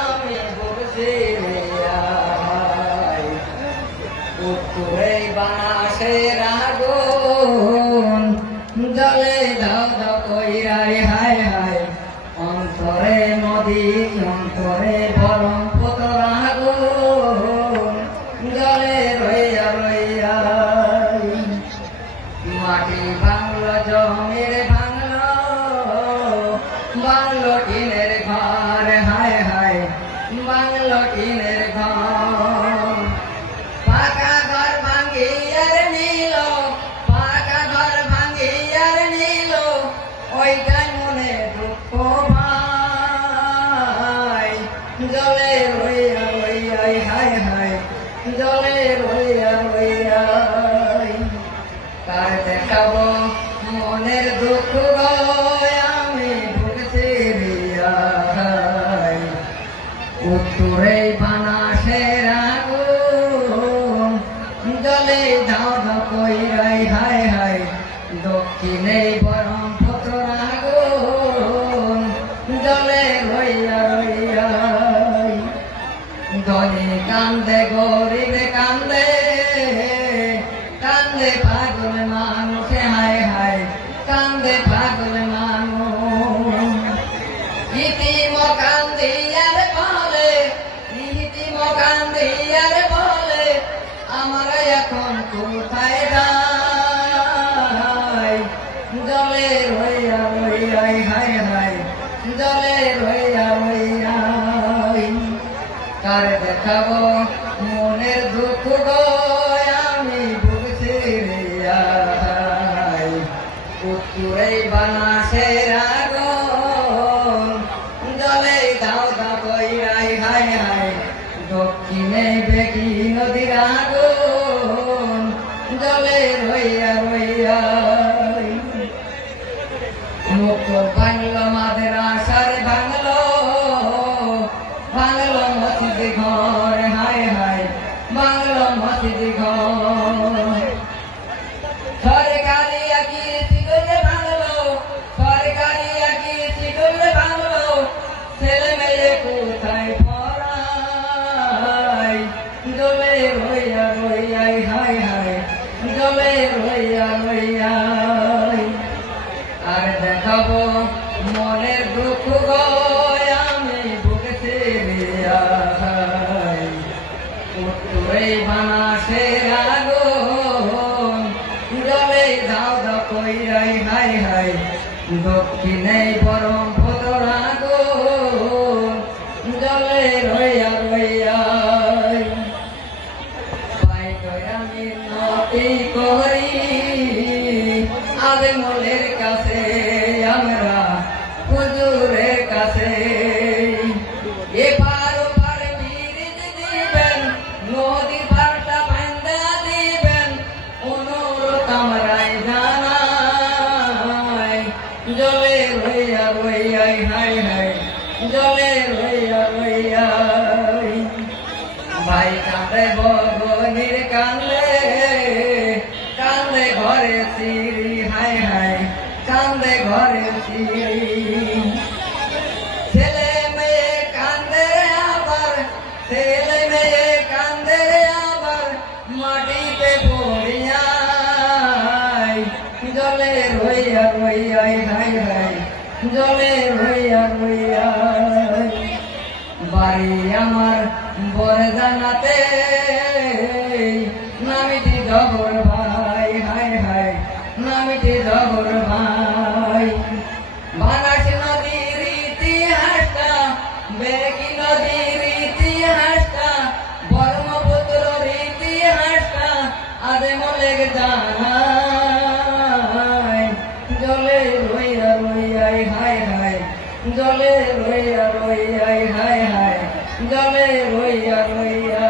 আমি বলছি উত্তরে বানাসের আগুন জলে দাও দাও কইরাই হায় হায় অন্তরে নদী অন্তরে বরং পুতর আগুন জলে রইয়া রইয়া মাটি ভাঙলো জমির ভাঙলো বাংলো টিনের ঘর হায় হায় বাংলো টিনের ঘর পাকা ঘর ভাঙিয়ার নিল পাকা ঘর ভাঙিয়ার নিল ওইটাই মনে দুঃখ ভাই জলে রইয়া রইয়াই হায় হায় জলে রইয়া রইয়াই কার দেখাবো মনের দুঃখ আমি ভুগছি উত্তরে বানাসের আগুন জলে দাও দাও কইরাই হায় হায় দক্ষিণে বরং পুতর আগুন জলে রইয়া রইয়াই ধনী কান্দে গরিব কান্দে কান্দে পাগল মানুষ হায় হায় কান্দে পাগল মানুষ ইতিম কান্দিয়ার বলে ইতিম কান্দিয়ার বলে আমার এখন কোথায় যাই জলে রইয়া রইয়াই হায় হায় জলে রইয়া রইয়াই কার দেখাবো মনের দুঃখ আমি ভুগছি উত্তরে বানাসের আগুন জলে দাও দাও কইরাই হায় হায় দক্ষিণে বেগি নদীর আগুন জলে রইয়া রইয়া মুখ ভাঙল মাদ্রাসার ভাঙলো ভাঙল মসজিদ ঘর হায় হায় ভাঙল মসজিদ ঘর সরকারি আকি শিকলে ভাঙলো সরকারি আকি শিকলে ভাঙলো ছেলে মেয়ে কোথায় পড়ায় জলে রইয়া রইয়াই হায় হায় জলে রইয়া রইয়াই আর দেখাবো মনের দুঃখ আমি ভুগছি উত্তরে বানাসের আগুন জলে দাও দাও কইরাই হায় হায় দক্ষিণে বরং পুতর আগুন জলে রইয়া রইয়াই পাই আমি নটি করি আদমলের কাছে আমরা হুজুরের কাছে এপার ওপার বিরিদ দিবেন নদী পারটা বান্ধা দিবেন অনুরোধ আমরাই জানাই জলে রইয়া রইয়াই হায় হায় জলে রইয়া রইয়াই ভাই কাঁদে বগনির কান্দে কান্দে ঘরে সিঁড়ি হায় হায় কান্দে ঘরে সিঁড়ি ছেলে মেয়ে কান্দে আবার ছেলে মেয়ে কান্দে আবার মাটিতে পড়িয়াই জলে রইয়া রইয়াই হায় হায় জলে রইয়া রইয়াই বাড়ি আমার বরজানাতে নামিটি জবর ভাই হায় হায় নামিটি জবর ভাই বানাস নদীর ইতিহাসটা বেগি নদীর ইতিহাসটা ব্রহ্মপুত্রর ইতিহাসটা আদমলের জানাই জলে রইয়া রইয়াই হায় হায় জলে রইয়া রইয়াই হায় হায় জলে রইয়া রইয়া